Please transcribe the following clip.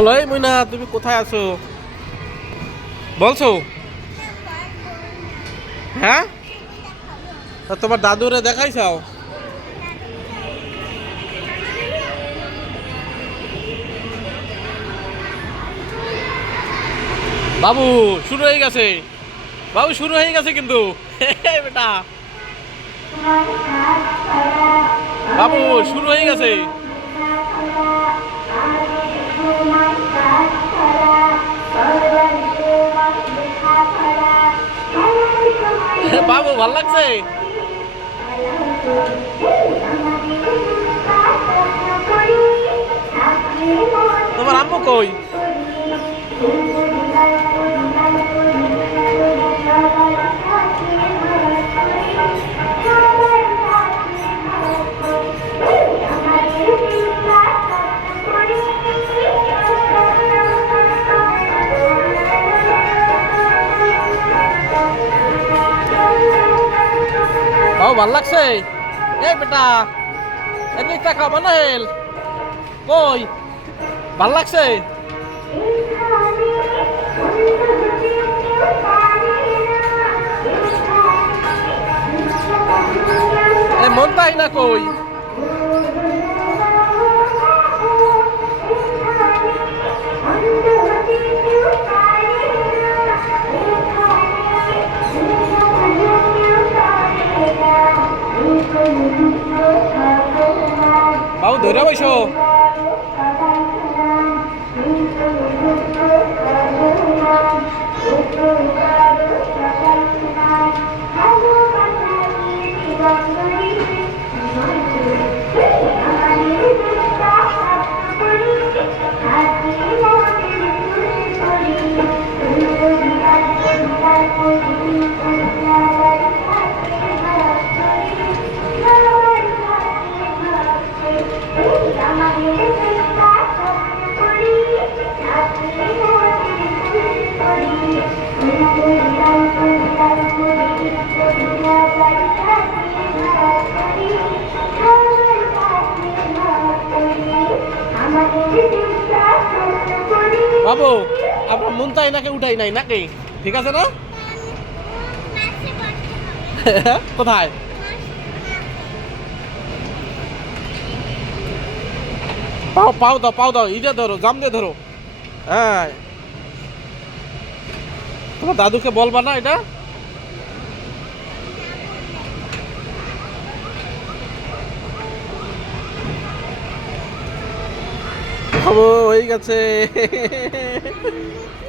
বলো, এই মইনা তুমি কোথায় আছো বলছো? হ্যাঁ, তা তোমার দাদুরে দেখাইছাও? বাবু শুরু হয়ে গেছে, বাবু শুরু হয়ে গেছে কিন্তু বেটা, বাবু শুরু হয়ে গেছে। বাবু ভাল লাগছে? তোমার আম্মু কই? বাবু ভাল লাগছে? এই বেটা, এদিক তাকাও মানাহেল, কই ভাল লাগছে? মন তাই না কই? বাবু ধরে বসো। বাবু আপনার মন তাই নাকি উঠাই নাই নাকি? ঠিক আছে না? কোথায়? পাও পাও দাও, পাও দাও, ইটা ধরো, জাম দিয়ে ধরো। হ্যাঁ, তোমার দাদুকে বলবা না এটা? হয়ে গেছে।